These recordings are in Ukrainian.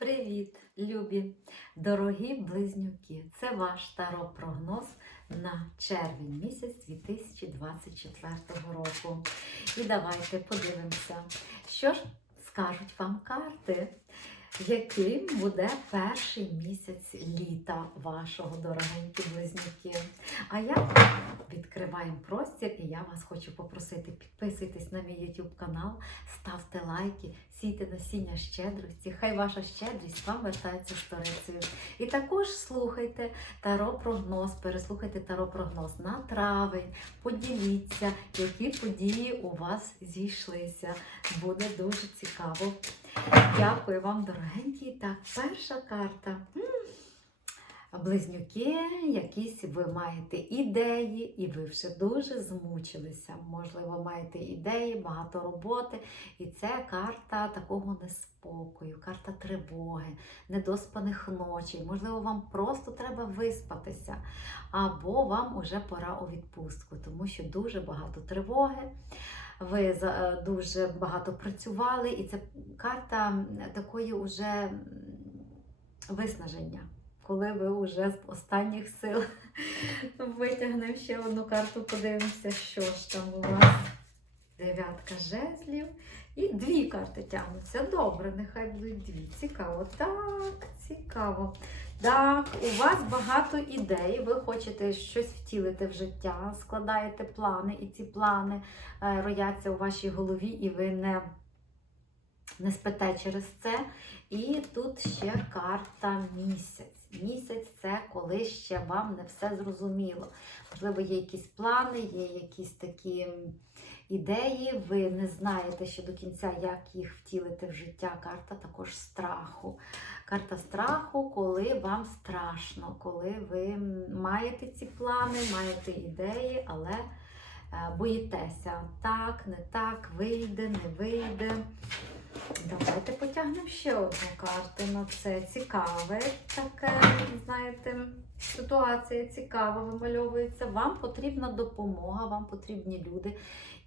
Привіт, любі, дорогі близнюки! Це ваш таро-прогноз на червень місяць 2024 року. І давайте подивимося, що ж скажуть вам карти, яким буде перший місяць літа вашого дорогенькі близнюки. А я відкриваємо простір, і я вас хочу попросити підписуйтесь на мій YouTube канал, ставте лайки, сійте насіння щедрості. Хай ваша щедрість вам вертається сторицею. І також слухайте таро-прогноз, переслухайте таро-прогноз на травень. Поділіться, які події у вас зійшлися. Буде дуже цікаво. Дякую вам, дорогенькі. Так, перша карта. Близнюки, якісь ви маєте ідеї, і ви вже дуже змучилися. Можливо, маєте ідеї, багато роботи. І це карта такого неспокою, карта тривоги, недоспаних ночей. Можливо, вам просто треба виспатися, або вам уже пора у відпустку, тому що дуже багато тривоги. Ви е, дуже багато працювали, і це карта такої уже виснаження коли ви вже з останніх сил витягнемо ще одну карту, подивимося, що ж там у вас. Дев'ятка жезлів. І дві карти тягнуться. Добре, нехай будуть дві. Цікаво. Так, цікаво. Так, у вас багато ідей, ви хочете щось втілити в життя, складаєте плани, і ці плани е, рояться у вашій голові, і ви не, не спите через це. І тут ще карта місяць. Місяць це коли ще вам не все зрозуміло. Можливо, є якісь плани, є якісь такі ідеї, ви не знаєте ще до кінця, як їх втілити в життя. Карта також страху. Карта страху, коли вам страшно, коли ви маєте ці плани, маєте ідеї, але е, боїтеся. Так, не так, вийде, не вийде. Давайте потягнемо ще одну карту на це. Цікаве таке, знаєте, ситуація цікава вимальовується. Вам потрібна допомога, вам потрібні люди,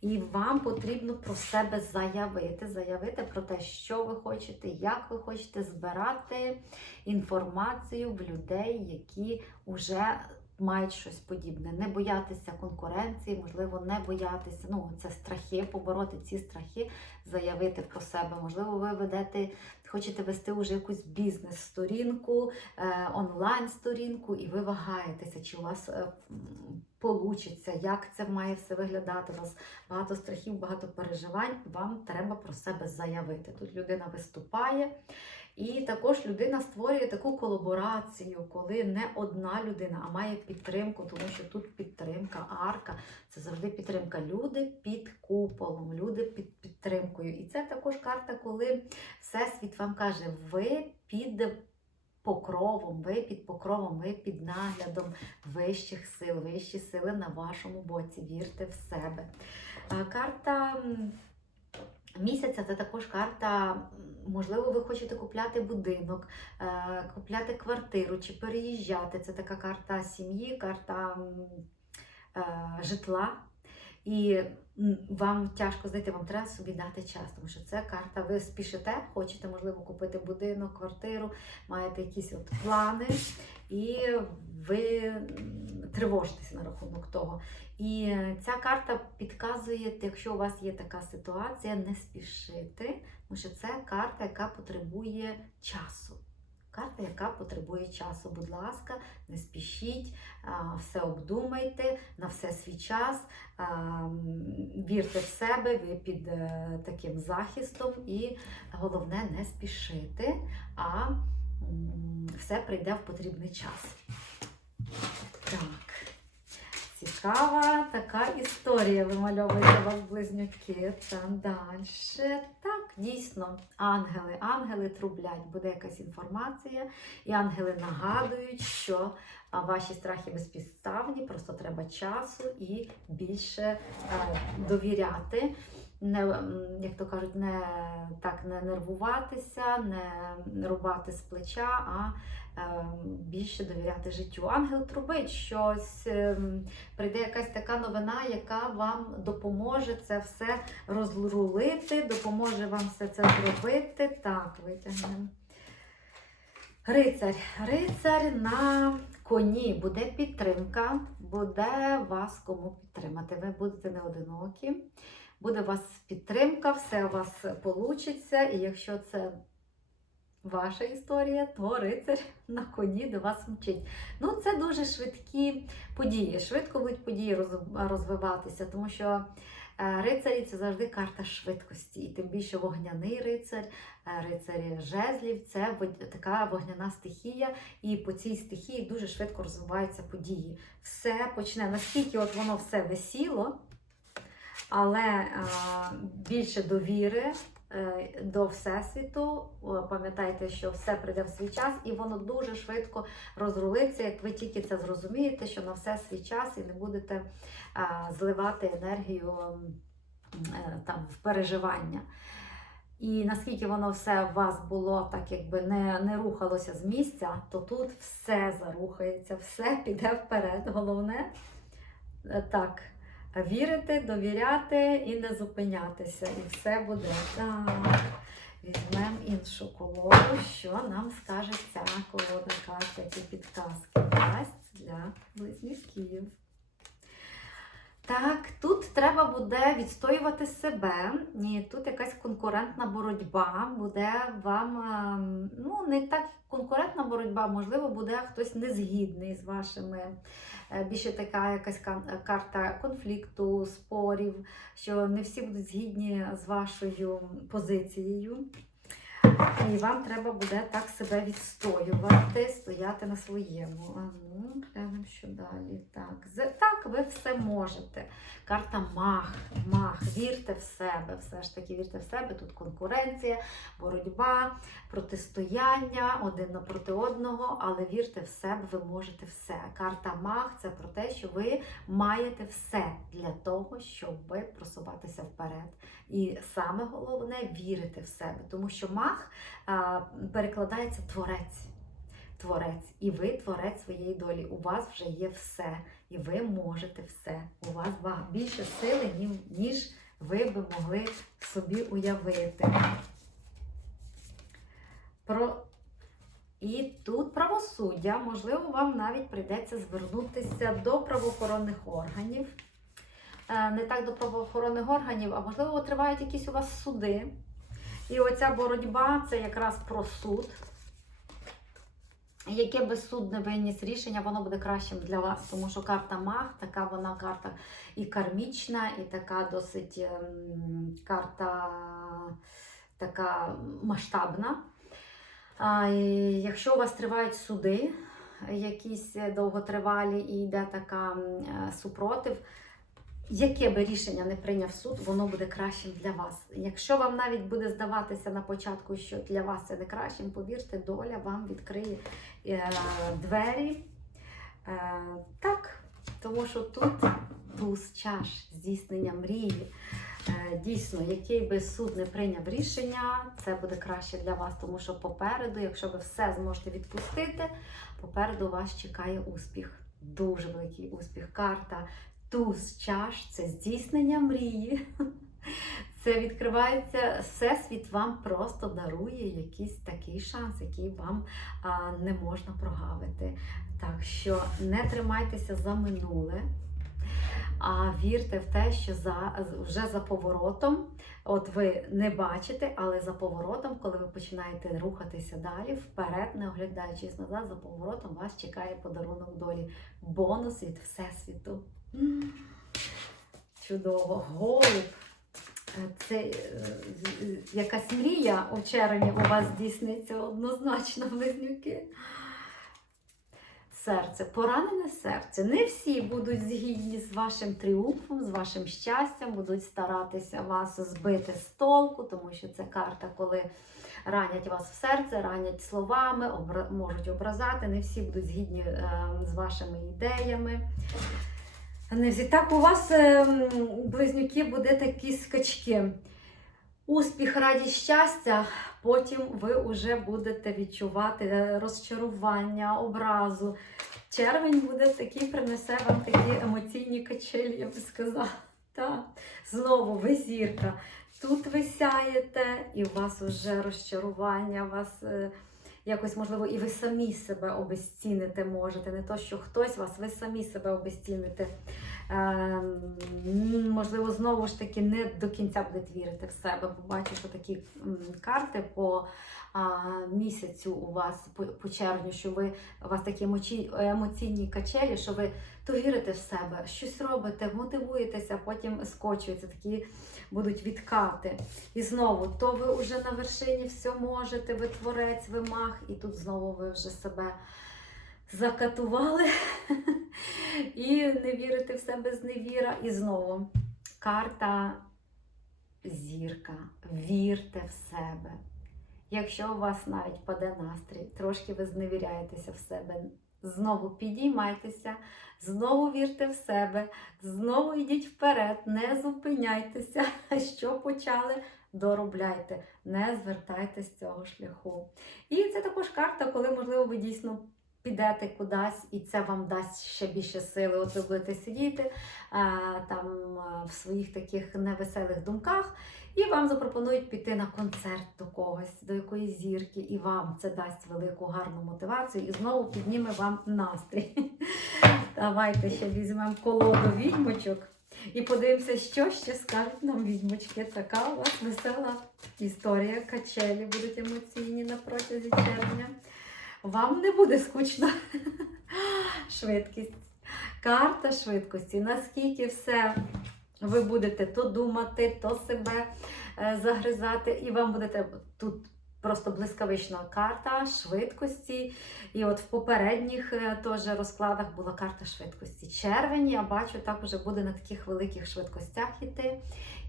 і вам потрібно про себе заявити. Заявити про те, що ви хочете, як ви хочете збирати інформацію в людей, які вже мають щось подібне. Не боятися конкуренції, можливо, не боятися. Ну, це страхи, побороти ці страхи, заявити про себе. Можливо, ви ведете, хочете вести вже якусь бізнес-сторінку, е, онлайн-сторінку, і ви вагаєтеся, чи у вас е, получиться, як це має все виглядати. У вас багато страхів, багато переживань. Вам треба про себе заявити. Тут людина виступає. І також людина створює таку колаборацію, коли не одна людина, а має підтримку, тому що тут підтримка, арка це завжди підтримка. Люди під куполом, люди під підтримкою. І це також карта, коли Всесвіт вам каже, ви під покровом, ви під покровом, ви під наглядом вищих сил, вищі сили на вашому боці. Вірте в себе. Карта. Місяця це також карта, можливо, ви хочете купляти будинок, е, купляти квартиру чи переїжджати. Це така карта сім'ї, карта е, житла. І вам тяжко знайти, вам треба собі дати час, тому що це карта, ви спішите, хочете, можливо, купити будинок, квартиру, маєте якісь от плани, і ви тривожитеся на рахунок того. І ця карта підказує, якщо у вас є така ситуація, не спішити, тому що це карта, яка потребує часу. Карта, яка потребує часу. Будь ласка, не спішіть, все обдумайте, на все свій час, вірте в себе, ви під е, таким захистом, і головне не спішити, а все прийде в потрібний час. Так. Цікава така історія вимальовується вас близнюки. Та далі. Так, дійсно, ангели, ангели трублять, буде якась інформація, і ангели нагадують, що ваші страхи безпідставні, просто треба часу і більше е, довіряти. Не, як то кажуть, не так не нервуватися, не рубати з плеча, а більше довіряти життю. Ангел трубить щось. ем, прийде якась така новина, яка вам допоможе це все розрулити, допоможе вам все це зробити. Так, витягнемо Рицарь. Рицарь на коні буде підтримка, буде вас кому підтримати. Ви будете не одинокі, буде у вас підтримка, все у вас вийде. І якщо це ваша історія, то рицар на коні до вас мчить. Ну, це дуже швидкі події. Швидко будуть події розвиватися, тому що е, рицарі це завжди карта швидкості. І тим більше вогняний рицар, е, рицарі жезлів це така вогняна стихія, і по цій стихії дуже швидко розвиваються події. Все почне, наскільки от воно все висіло, але е, більше довіри. Е, До Всесвіту, пам'ятайте, що все прийде в свій час, і воно дуже швидко розрулиться, як ви тільки це зрозумієте, що на все свій час і не будете зливати енергію е, там, в переживання. І наскільки воно все у вас було так, якби не, не рухалося з місця, то тут все зарухається, все піде вперед. Головне е, так. Вірити, довіряти і не зупинятися. І все буде. Так. Візьмемо іншу колоду, що нам скаже ця колода карт, які підказки дасть для близнюків. Так, тут треба буде відстоювати себе. І тут якась конкурентна боротьба буде вам, ем, ну, не так конкурентна боротьба, можливо, буде хтось незгідний з вашими. Е, Більше така якась карта конфлікту, спорів, що не всі будуть згідні з вашою позицією. І вам треба буде так себе відстоювати, стояти на своєму. А ну, глянемо, що далі. Так, так, ви все можете. Карта мах, мах, вірте в себе, все ж таки вірте в себе. Тут конкуренція, боротьба, протистояння один напроти одного, але вірте в себе, ви можете все. Карта мах це про те, що ви маєте все для того, щоб просуватися вперед. І саме головне вірити в себе, тому що мах а, перекладається творець. Творець, і ви творець своєї долі. У вас вже є все, і ви можете все. У вас більше сили, ніж ви би могли собі уявити. Про... І тут правосуддя, можливо, вам навіть прийдеться звернутися до правоохоронних органів. Е, Не так до правоохоронних органів, а можливо, тривають якісь у вас суди. І оця боротьба це якраз про суд. Яке би суд не виніс рішення, воно буде кращим для вас, тому що карта маг, така вона карта і кармічна, і така досить ем, карта така масштабна. А, і якщо у вас тривають суди, якісь довготривалі, і йде така е, супротив, яке би рішення не прийняв суд, воно буде кращим для вас. Якщо вам навіть буде здаватися на початку, що для вас це не кращим, повірте, доля вам відкриє е, двері. Е, так, тому що тут туз чаш, здійснення мрії. Е, Дійсно, який би суд не прийняв рішення, це буде краще для вас, тому що попереду, якщо ви все зможете відпустити, попереду вас чекає успіх. Дуже великий успіх. Карта туз чаш це здійснення мрії. Це відкривається, всесвіт вам просто дарує якийсь такий шанс, який вам а, не можна прогавити. Так що не тримайтеся за минуле, а вірте в те, що за, вже за поворотом, от ви не бачите, але за поворотом, коли ви починаєте рухатися далі, вперед, не оглядаючись назад, за поворотом вас чекає подарунок долі, бонус від Всесвіту. Чудово, голуб. Е, Це е, якась мрія у червні у вас здійсниться однозначно, близнюки. Серце, поранене серце. Не всі будуть згідні з вашим тріумфом, з вашим щастям, будуть старатися вас збити з толку, тому що це карта, коли ранять вас в серце, ранять словами, можуть образати. Не всі будуть згідні е, з вашими ідеями. Не всі. Так, у вас, е, близнюки, буде такі скачки. Успіх, радість, щастя, потім ви вже будете відчувати е, розчарування, образу. Червень буде такий, принесе вам такі емоційні качелі, я би сказала. Так. Знову ви зірка. Тут ви сяєте, і у вас вже розчарування, у вас е, якось, можливо, і ви самі себе обезціните можете. Не то, що хтось вас, ви самі себе обезціните. Е, можливо, знову ж таки не до кінця будете вірити в себе. Побачу, що такі карти по місяцю у вас по, червню, що ви у вас такі емоційні качелі, що ви то вірите в себе, щось робите, мотивуєтеся, потім скочується, такі будуть відкати. І знову, то ви вже на вершині все можете, ви творець, ви мах, і тут знову ви вже себе закатували і не вірите в себе зневіра. І знову карта зірка. Вірте в себе. Якщо у вас навіть паде настрій, трошки ви зневіряєтеся в себе, знову підіймайтеся, знову вірте в себе, знову йдіть вперед, не зупиняйтеся, що почали, доробляйте, не звертайте з цього шляху. І це також карта, коли, можливо, ви дійсно підете кудись, і це вам дасть ще більше сили. От ви будете сидіти а, там в своїх таких невеселих думках, і вам запропонують піти на концерт до когось, до якоїсь зірки, і вам це дасть велику гарну мотивацію і знову підніме вам настрій. Давайте ще візьмемо колоду відьмочок і подивимося, що ще скажуть нам відьмочки. Така у вас весела історія. Качелі будуть емоційні на протязі червня. Вам не буде скучно. Швидкість. Карта швидкості. Наскільки все ви будете то думати, то себе е, загризати, і вам будете тут просто блискавична карта швидкості. І от в попередніх е, теж розкладах була карта швидкості. Червень, я бачу, так уже буде на таких великих швидкостях іти.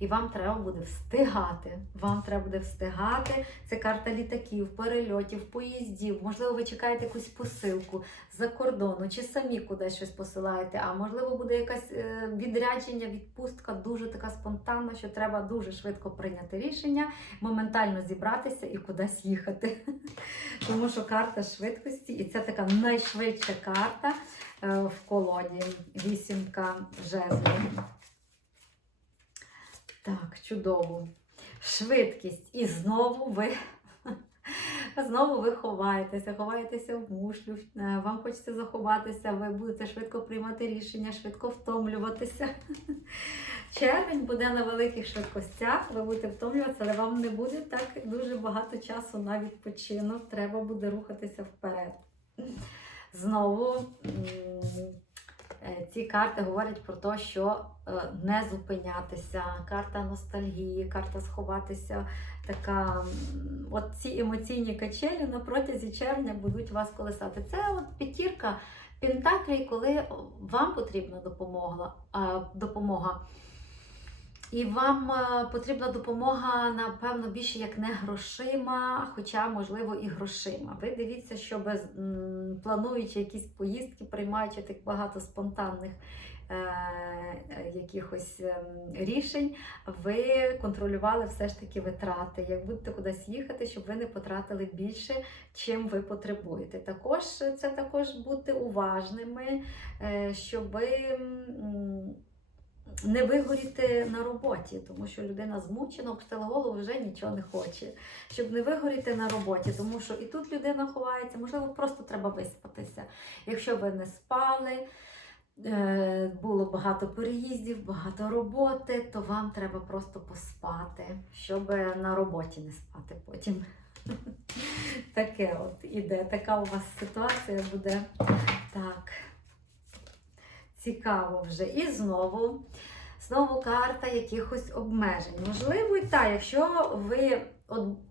І вам треба буде встигати. Вам треба буде встигати. Це карта літаків, перельотів, поїздів. Можливо, ви чекаєте якусь посилку з-за кордону, чи самі кудись щось посилаєте. А можливо, буде якась е, відрядження, відпустка, дуже така спонтанна, що треба дуже швидко прийняти рішення, моментально зібратися і кудись їхати. Тому що карта швидкості, і це така найшвидша карта е, в колоді. Вісімка жезлів. Так, чудово. Швидкість. І знову ви. Знову ви ховаєтеся, ховаєтеся в мушлю, е, вам хочеться заховатися, ви будете швидко приймати рішення, швидко втомлюватися. Червень буде на великих швидкостях, ви будете втомлюватися, але вам не буде так дуже багато часу на відпочинок. Треба буде рухатися вперед. Знову ці карти говорять про те, що е, не зупинятися. Карта ностальгії, карта сховатися. Така, от ці емоційні качелі на протязі червня будуть вас колесати. Це от п'ятірка пентаклей, коли вам потрібна допомога. допомога. І вам е, потрібна допомога, напевно, більше як не грошима, хоча, можливо, і грошима. Ви дивіться, щоб плануючи якісь поїздки, приймаючи так багато спонтанних е, е, якихось ем, рішень, ви контролювали все ж таки витрати. Як будете кудись їхати, щоб ви не потратили більше, чим ви потребуєте. Також це також бути уважними, е, щоб м, не вигоріти на роботі, тому що людина змучена, обстила голову, вже нічого не хоче. Щоб не вигоріти на роботі, тому що і тут людина ховається, можливо, просто треба виспатися. Якщо ви не спали, е, було багато переїздів, багато роботи, то вам треба просто поспати, щоб на роботі не спати потім. Таке от іде, така у вас ситуація буде. Так. Цікаво вже. І знову, знову карта якихось обмежень. Можливо, і так, якщо ви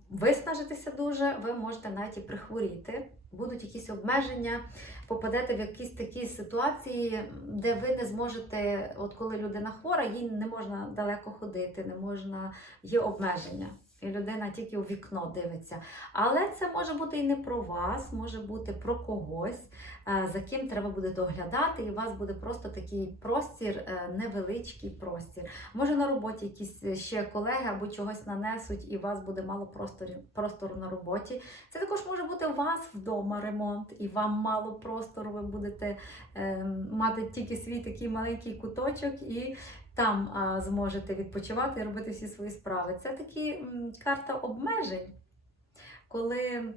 виснажитеся дуже, ви можете навіть і прихворіти. Будуть якісь обмеження, попадете в якісь такі ситуації, де ви не зможете, от коли людина хвора, їй не можна далеко ходити, не можна, є обмеження. І людина тільки у вікно дивиться. Але це може бути і не про вас, може бути про когось, е, за ким треба буде доглядати, і у вас буде просто такий простір, е, невеличкий простір. Може на роботі якісь ще колеги або чогось нанесуть, і у вас буде мало простору, простору на роботі. Це також може бути у вас вдома ремонт, і вам мало простору, ви будете е, мати тільки свій такий маленький куточок. і там зможете відпочивати і робити всі свої справи. Це такі карта обмежень, коли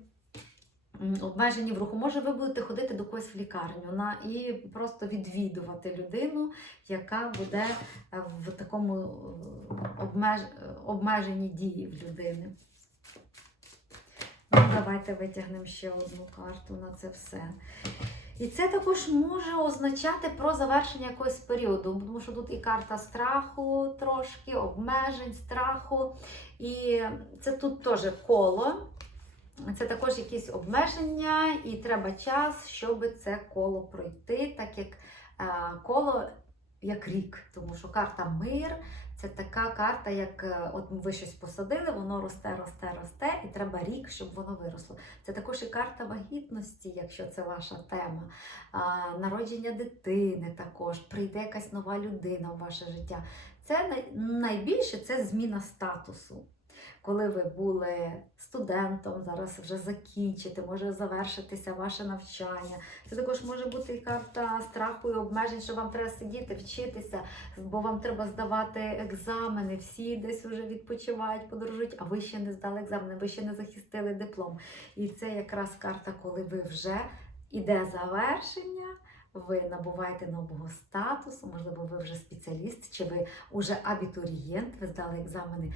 обмежені в руху. Може, ви будете ходити до когось в лікарню на, і просто відвідувати людину, яка буде е, в такому е, обмеж, обмеженій дії в людини. Ну, давайте витягнемо ще одну карту на це все. І це також може означати про завершення якогось періоду, тому що тут і карта страху трошки, обмежень, страху. І це тут теж коло. Це також якісь обмеження, і треба час, щоб це коло пройти, так як е, коло як рік, тому що карта мир це така карта, як е, от ви щось посадили, воно росте, росте, росте, і треба рік, щоб воно виросло. Це також і карта вагітності, якщо це ваша тема. А, народження дитини також, прийде якась нова людина в ваше життя. Це най- найбільше це зміна статусу. Коли ви були студентом, зараз вже закінчите, може завершитися ваше навчання. Це також може бути і карта страху і обмежень, що вам треба сидіти, вчитися, бо вам треба здавати екзамени. Всі десь вже відпочивають, подорожують, а ви ще не здали екзамени, ви ще не захистили диплом. І це якраз карта, коли ви вже іде завершення. Ви набуваєте нового статусу, можливо, ви вже спеціаліст, чи ви вже абітурієнт, ви здали екзамени,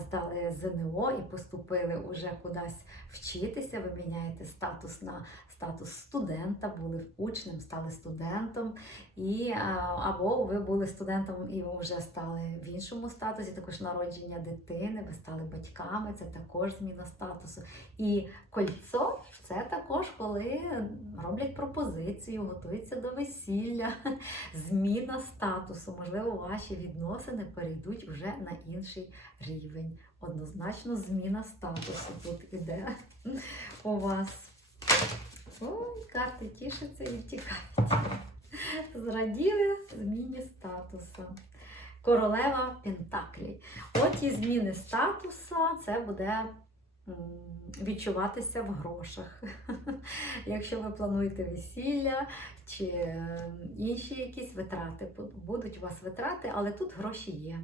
здали ЗНО і поступили уже кудись вчитися. Ви міняєте статус на статус студента, були учнем, стали студентом, і, або ви були студентом і вже стали в іншому статусі, також народження дитини, ви стали батьками, це також зміна статусу. І кольцо це також коли роблять пропозицію, готуються до весілля, зміна статусу. Можливо, ваші відносини перейдуть вже на інший рівень. Однозначно, зміна статусу тут іде у вас. Ой, карти тішаться і втікають. Зраділи зміні статусу. Королева Пентаклі. От і зміни статусу це буде відчуватися в грошах. Якщо ви плануєте весілля чи е, інші якісь витрати, будуть у вас витрати, але тут гроші є.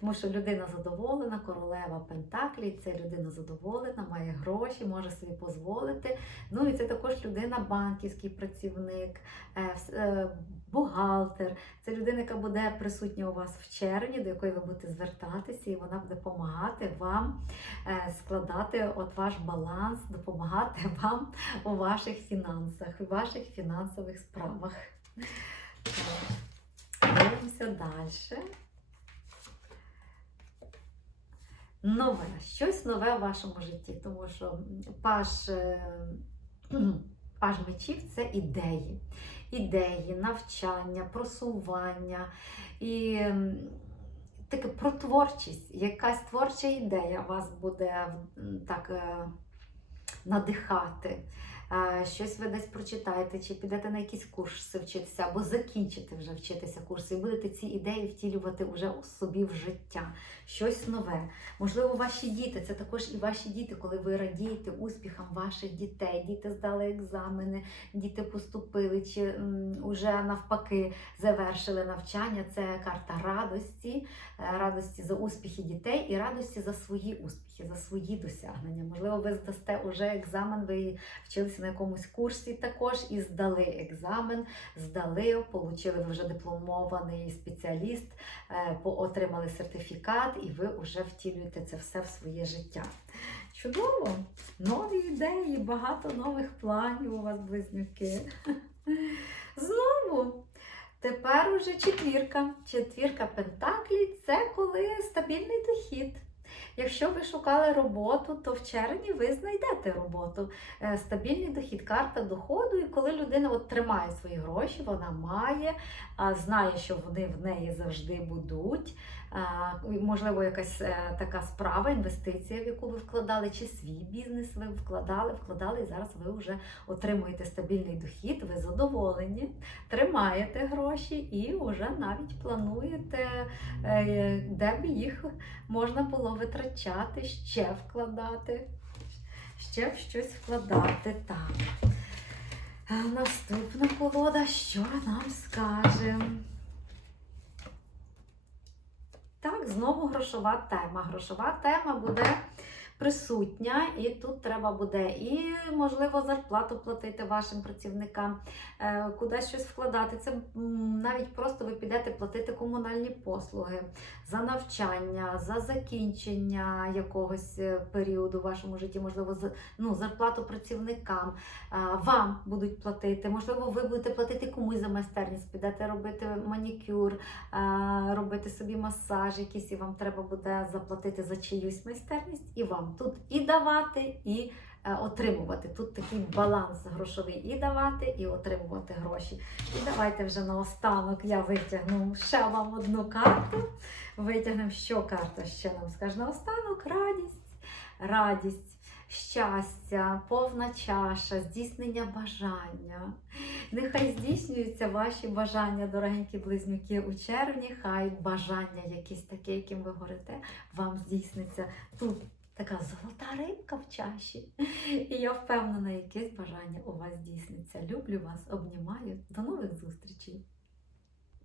Тому що людина задоволена, королева Пентаклі, це людина задоволена, має гроші, може собі дозволити. Ну і це також людина, банківський працівник, е, е, бухгалтер. Це людина, яка буде присутня у вас в червні, до якої ви будете звертатися, і вона буде допомагати вам е, складати от ваш баланс, допомагати вам у ваших фінансах, у ваших фінансових справах. Дивимося далі. Нове, щось нове в вашому житті, тому що паш, паш мечів це ідеї. Ідеї, навчання, просування і таке про творчість. Якась творча ідея вас буде так е, надихати. Щось ви десь прочитаєте, чи підете на якісь курси вчитися, або закінчите вже вчитися курси, і будете ці ідеї втілювати вже у собі в життя. Щось нове. Можливо, ваші діти, це також і ваші діти, коли ви радієте успіхам ваших дітей. Діти здали екзамени, діти поступили, чи м, уже навпаки завершили навчання. Це карта радості, е, радості за успіхи дітей і радості за свої успіхи, за свої досягнення. Можливо, ви здасте уже екзамен, ви вчилися на якомусь курсі також і здали екзамен, здали, отримали ви вже дипломований спеціаліст, е, отримали сертифікат, і ви вже втілюєте це все в своє життя. Чудово! Нові ідеї, багато нових планів у вас близнюки. Знову. Тепер уже четвірка. Четвірка Пентаклі це коли стабільний дохід. Якщо ви шукали роботу, то в червні ви знайдете роботу. Е, Стабільний дохід, карта доходу, і коли людина от тримає свої гроші, вона має, знає, що вони в неї завжди будуть. Можливо, якась е, така справа, інвестиція, в яку ви вкладали, чи свій бізнес ви вкладали, вкладали, і зараз ви вже отримуєте стабільний дохід, ви задоволені, тримаєте гроші і вже навіть плануєте, е, де б їх можна було витрачати, ще вкладати, ще в щось вкладати. Так. Наступна колода, що нам скаже? Так, знову грошова тема. Грошова тема буде присутня, і тут треба буде і, можливо, зарплату платити вашим працівникам, е, кудись щось вкладати. Це навіть просто ви підете платити комунальні послуги за навчання, за закінчення якогось е, періоду в вашому житті, можливо, за ну, зарплату працівникам. Вам будуть платити, можливо, ви будете платити комусь за майстерність, підете робити манікюр, робити собі масаж, якийсь і вам треба буде заплатити за чиюсь майстерність, і вам тут і давати, і е, отримувати. Тут такий баланс грошовий і давати, і отримувати гроші. І давайте вже наостанок я витягну ще вам одну карту. Витягнемо, що карта ще нам скаже наостанок радість, радість. Щастя, повна чаша, здійснення бажання. Нехай здійснюються ваші бажання, дорогенькі близнюки, у червні. Хай бажання якісь таке, яким ви говорите, вам здійсниться тут така золота рибка в чаші. І я впевнена, якесь бажання у вас здійсниться. Люблю вас, обнімаю. До нових зустрічей!